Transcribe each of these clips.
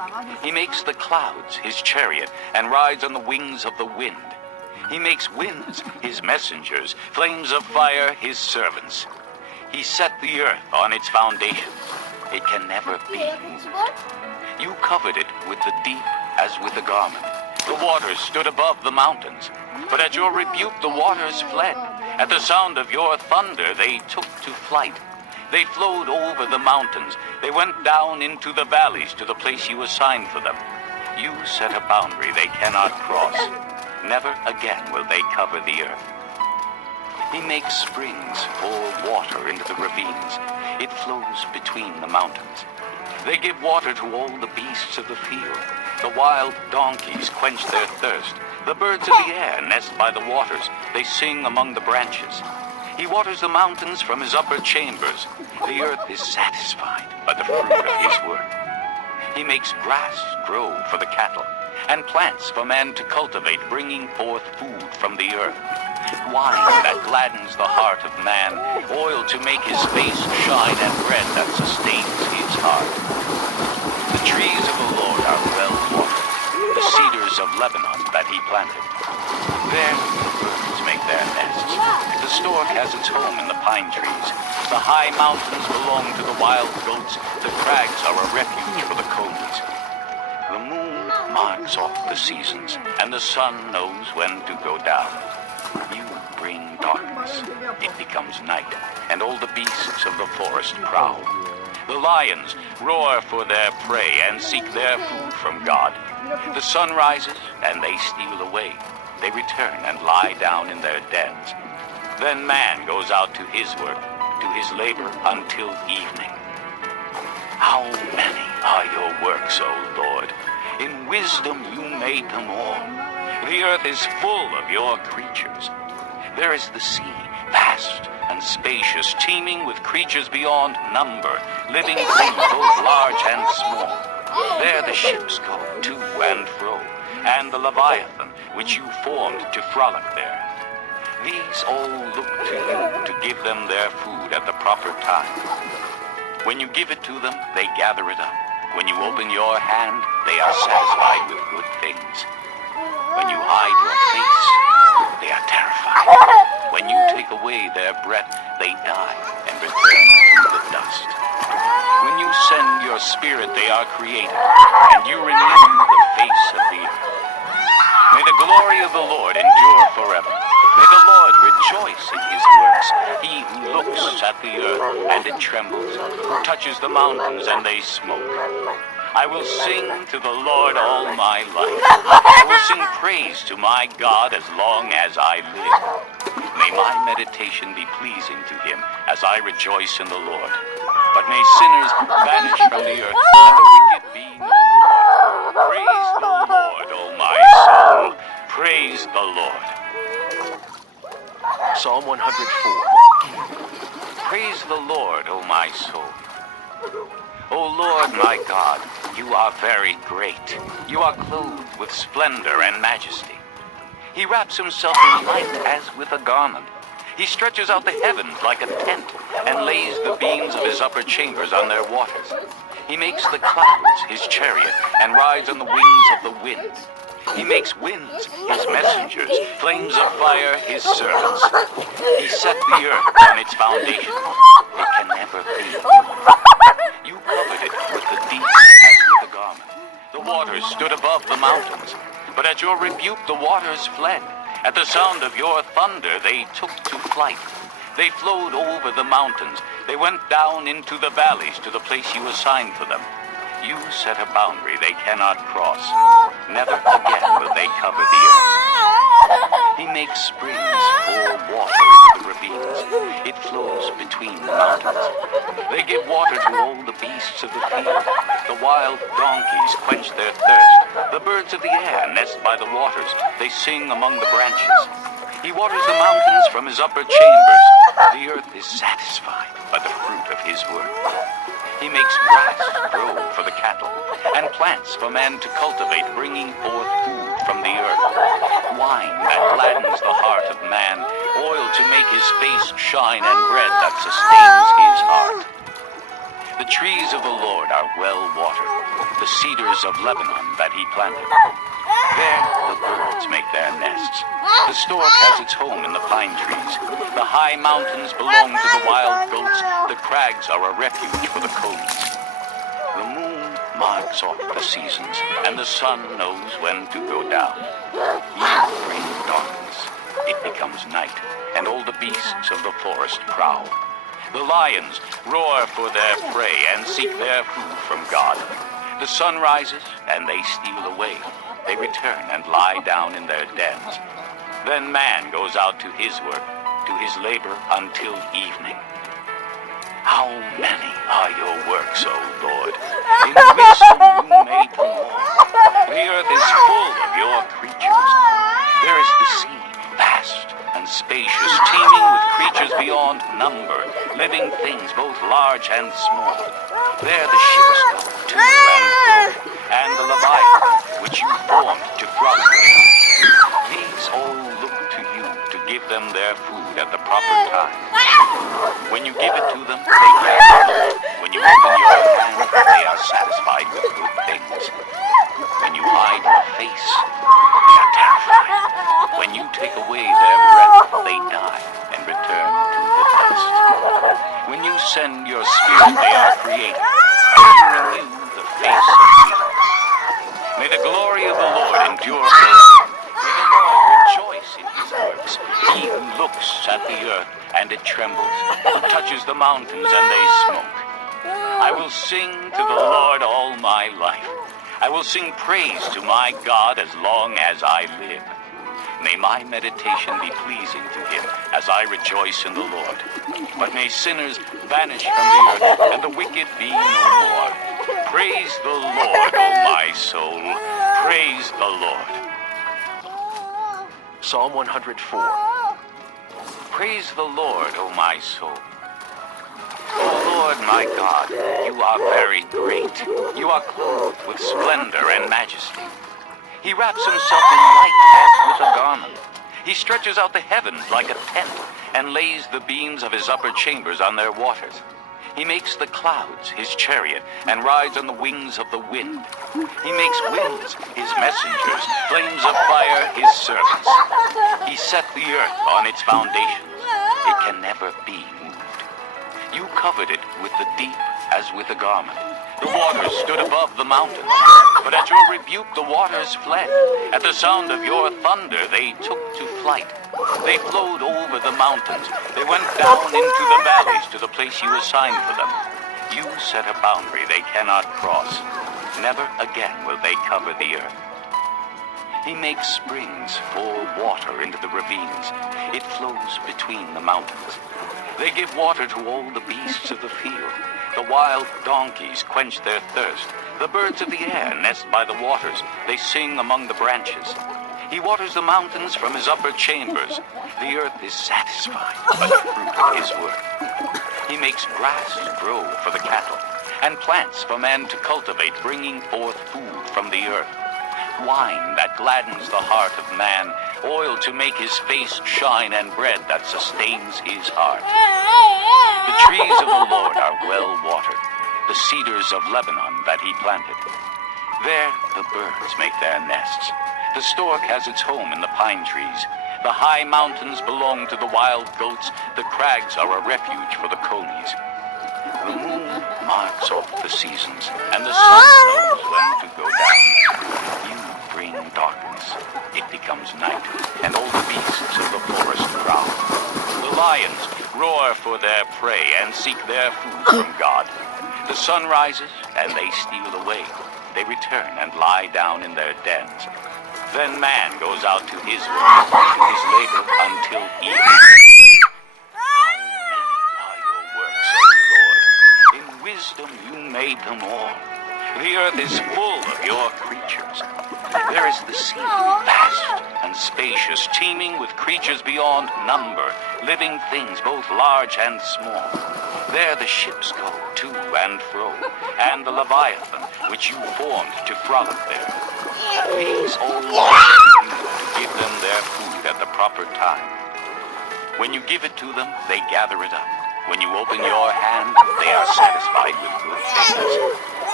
He makes the clouds his chariot and rides on the wings of the wind. He makes winds his messengers, flames of fire his servants. He set the earth on its foundations. It can never be moved. You covered it with the deep as with a garment. The waters stood above the mountains. But at your rebuke the waters fled. At the sound of your thunder they took to flight. They flowed over the mountains. They went down into the valleys to the place you assigned for them. You set a boundary they cannot cross. Never again will they cover the earth. He makes springs pour water into the ravines. It flows between the mountains. They give water to all the beasts of the field. The wild donkeys quench their thirst. The birds of the air nest by the waters. They sing among the branches. He waters the mountains from his upper chambers. The earth is satisfied by the fruit of his work. He makes grass grow for the cattle, and plants for man to cultivate, bringing forth food from the earth. Wine that gladdens the heart of man, oil to make his face shine, and bread that sustains his heart. The trees of the Lord are well watered, the cedars of Lebanon that he planted. There the birds make their nests. The stork has its home in the pine trees. The high mountains belong to the wild goats. The crags are a refuge for the conies. The moon marks off the seasons, and the sun knows when to go down. You bring darkness. It becomes night, and all the beasts of the forest prowl. The lions roar for their prey and seek their food from God. The sun rises, and they steal away. They return and lie down in their dens. Then man goes out to his work, to his labor until evening. How many are your works, O Lord? In wisdom you made them all. The earth is full of your creatures. There is the sea, vast and spacious, teeming with creatures beyond number, living things both large and small. There the ships go to and fro, and the Leviathan, which you formed to frolic there. These all look to you to give them their food at the proper time. When you give it to them, they gather it up. When you open your hand, they are satisfied with good things. When you hide your face, they are terrified. When you take away their breath, they die and return to the dust. When you send your spirit, they are created, and you renew the face of the earth. May the glory of the Lord endure forever. May the Lord rejoice in his works. He who looks at the earth, and it trembles, who touches the mountains, and they smoke. I will sing to the Lord all my life. I will sing praise to my God as long as I live. May my meditation be pleasing to him as I rejoice in the Lord. But may sinners vanish from the earth, and the wicked be no more. Praise the Lord, O my soul. Praise the Lord. Psalm 104. Praise the Lord, O my soul. O Lord my God, you are very great. You are clothed with splendor and majesty. He wraps himself in light as with a garment. He stretches out the heavens like a tent and lays the beams of his upper chambers on their waters. He makes the clouds his chariot and rides on the wings of the wind. He makes winds his messengers, flames of fire his servants. He set the earth on its foundation. It can never be moved. You covered it with the deep as with a garment. The waters stood above the mountains. But at your rebuke the waters fled. At the sound of your thunder they took to flight. They flowed over the mountains. They went down into the valleys to the place you assigned for them. You set a boundary they cannot cross. Never again will they cover the earth. He makes springs pour water into the ravines. It flows between the mountains. They give water to all the beasts of the field. The wild donkeys quench their thirst. The birds of the air nest by the waters. They sing among the branches. He waters the mountains from his upper chambers. The earth is satisfied by the fruit of his work. He makes grass grow for the cattle, and plants for man to cultivate, bringing forth food from the earth. Wine that gladdens the heart of man, oil to make his face shine, and bread that sustains his heart. The trees of the Lord are well watered, the cedars of Lebanon that he planted. There the birds make their nests. The stork has its home in the pine trees. The high mountains belong to the wild goats. The crags are a refuge for the conies. The moon marks off the seasons, and the sun knows when to go down. You bring darkness. It becomes night, and all the beasts of the forest prowl. The lions roar for their prey and seek their food from God. The sun rises, and they steal away. They return and lie down in their dens. Then man goes out to his work, to his labor until evening. How many are your works, O Lord? In wisdom you made them all. The earth is full of your creatures. There is the sea, vast and spacious, teeming with creatures beyond number, living things both large and small. There the ships go to and fro, and the Leviathan, which you formed to frolic. These all look to you to give them their food at the proper time. When you give it to them, they gather. When you open your hand, they are satisfied with good things. When you hide your face, they are terrified. When you take away their breath, they die and return to the dust. When you send your spirit, they are created. And you renew the face of the earth. May the glory of the Lord endure forever. May the Lord rejoice in his works. He who looks at the earth and it trembles, who touches the mountains and they smoke. I will sing to the Lord all my life. I will sing praise to my God as long as I live. May my meditation be pleasing to him as I rejoice in the Lord. But may sinners vanish from the earth and the wicked be no more. Praise the Lord, O my soul. Praise the Lord. Psalm 104. Praise the Lord, O my soul. O Lord my God, you are very great. You are clothed with splendor and majesty. He wraps himself in light as with a garment. He stretches out the heavens like a tent and lays the beams of his upper chambers on their waters. He makes the clouds his chariot and rides on the wings of the wind. He makes winds his messengers, flames of fire his servants. He set the earth on its foundations. It can never be moved. You covered it with the deep as with a garment. The waters stood above the mountains, but at your rebuke the waters fled. At the sound of your thunder they took to flight. They flowed over the mountains. They went down into the valleys to the place you assigned for them. You set a boundary they cannot cross. Never again will they cover the earth. He makes springs pour water into the ravines. It flows between the mountains. They give water to all the beasts of the field. The wild donkeys quench their thirst. The birds of the air nest by the waters. They sing among the branches. He waters the mountains from his upper chambers. The earth is satisfied by the fruit of his work. He makes grass grow for the cattle, and plants for men to cultivate, bringing forth food from the earth. Wine that gladdens the heart of man, oil to make his face shine, and bread that sustains his heart. The trees of the Lord are well watered, the cedars of Lebanon that he planted. There the birds make their nests. The stork has its home in the pine trees. The high mountains belong to the wild goats. The crags are a refuge for the conies. The moon marks off the seasons, and the sun knows when to go down. You bring darkness. It becomes night, and all the beasts of the forest prowl. The lions roar for their prey and seek their food from God. The sun rises, and they steal away. They return and lie down in their dens. Then man goes out to his work, to his labor until evening. How many are your works, O Lord? In wisdom you made them all. The earth is full of your creatures. There is the sea, vast and spacious, teeming with creatures beyond number, living things both large and small. There the ships go to and fro, and the Leviathan, which you formed to frolic there. These all worship you to give them their food at the proper time. When you give it to them, they gather it up. When you open your hand, they are satisfied with good things.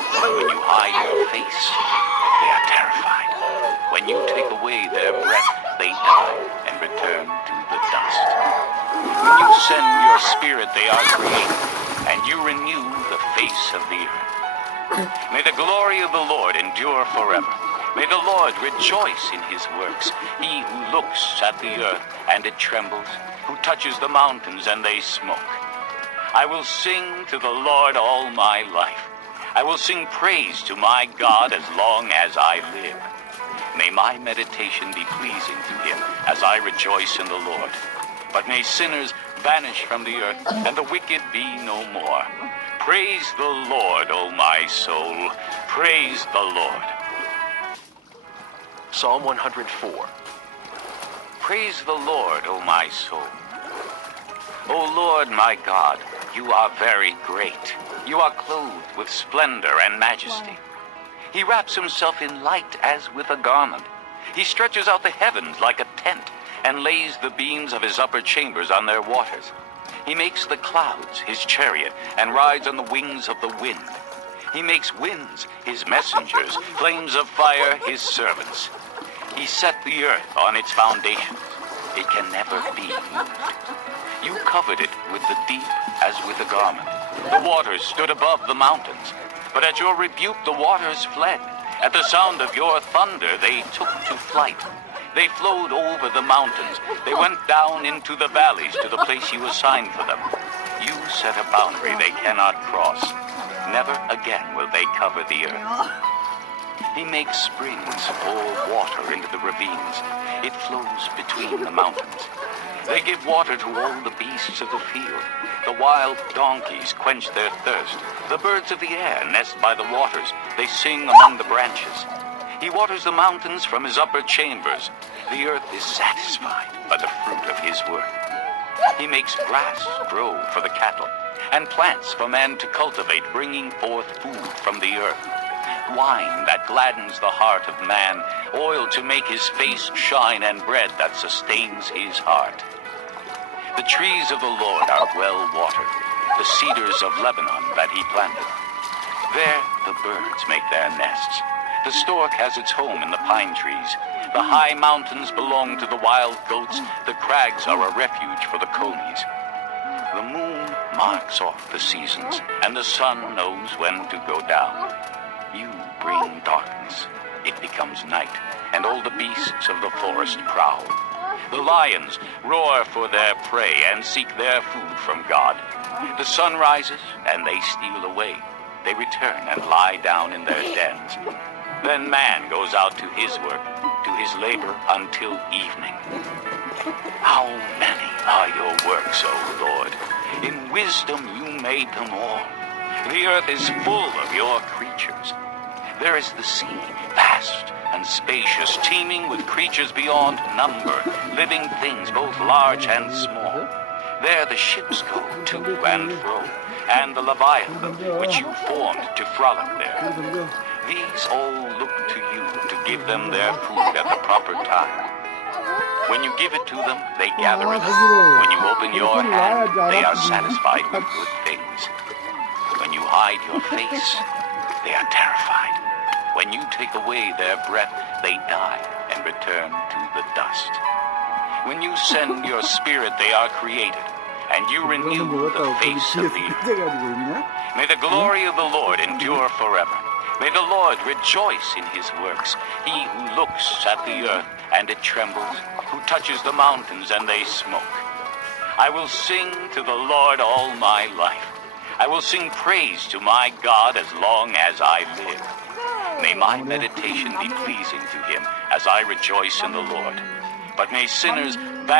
When you hide your face, they are terrified. When you take away their breath, they die and return to the dust. When you send your spirit, they are created, and you renew the face of the earth. May the glory of the Lord endure forever. May the Lord rejoice in his works, he who looks at the earth and it trembles, who touches the mountains and they smoke. I will sing to the Lord all my life. I will sing praise to my God as long as I live. May my meditation be pleasing to him as I rejoice in the Lord. But may sinners vanish from the earth and the wicked be no more. Praise the Lord, O my soul. Praise the Lord. Psalm 104. Praise the Lord, O my soul. O Lord my God, you are very great. You are clothed with splendor and majesty. He wraps himself in light as with a garment. He stretches out the heavens like a tent and lays the beams of his upper chambers on their waters. He makes the clouds his chariot and rides on the wings of the wind. He makes winds his messengers, flames of fire his servants. He set the earth on its foundations. It can never be moved. You covered it with the deep as with a garment. The waters stood above the mountains. But at your rebuke the waters fled. At the sound of your thunder they took to flight. They flowed over the mountains. They went down into the valleys to the place you assigned for them. You set a boundary they cannot cross. Never again will they cover the earth. He makes springs pour water into the ravines. It flows between the mountains. They give water to all the beasts of the field. The wild donkeys quench their thirst. The birds of the air nest by the waters. They sing among the branches. He waters the mountains from his upper chambers. The earth is satisfied by the fruit of his work. He makes grass grow for the cattle, and plants for man to cultivate, bringing forth food from the earth. Wine that gladdens the heart of man, oil to make his face shine, and bread that sustains his heart. The trees of the Lord are well watered, the cedars of Lebanon that he planted. There the birds make their nests. The stork has its home in the pine trees. The high mountains belong to the wild goats. The crags are a refuge for the conies. The moon marks off the seasons, and the sun knows when to go down. You bring darkness. It becomes night, and all the beasts of the forest prowl. The lions roar for their prey and seek their food from God. The sun rises, and they steal away. They return and lie down in their dens. Then man goes out to his work, to his labor until evening. How many are your works, O Lord? In wisdom you made them all. The earth is full of your creatures. There is the sea, vast and spacious, teeming with creatures beyond number, living things both large and small. There the ships go to and fro, and the Leviathan, which you formed to frolic there. These all look to you to give them their food at the proper time. When you give it to them, they gather it. When you open your hand, they are satisfied with good things. When you hide your face, they are terrified. When you take away their breath, they die and return to the dust. When you send your spirit, they are created, and you renew the face of the earth. May the glory of the Lord endure forever. May the Lord rejoice in his works, he who looks at the earth and it trembles, who touches the mountains and they smoke. I will sing to the Lord all my life. I will sing praise to my God as long as I live. May my meditation be pleasing to him as I rejoice in the Lord. But may sinners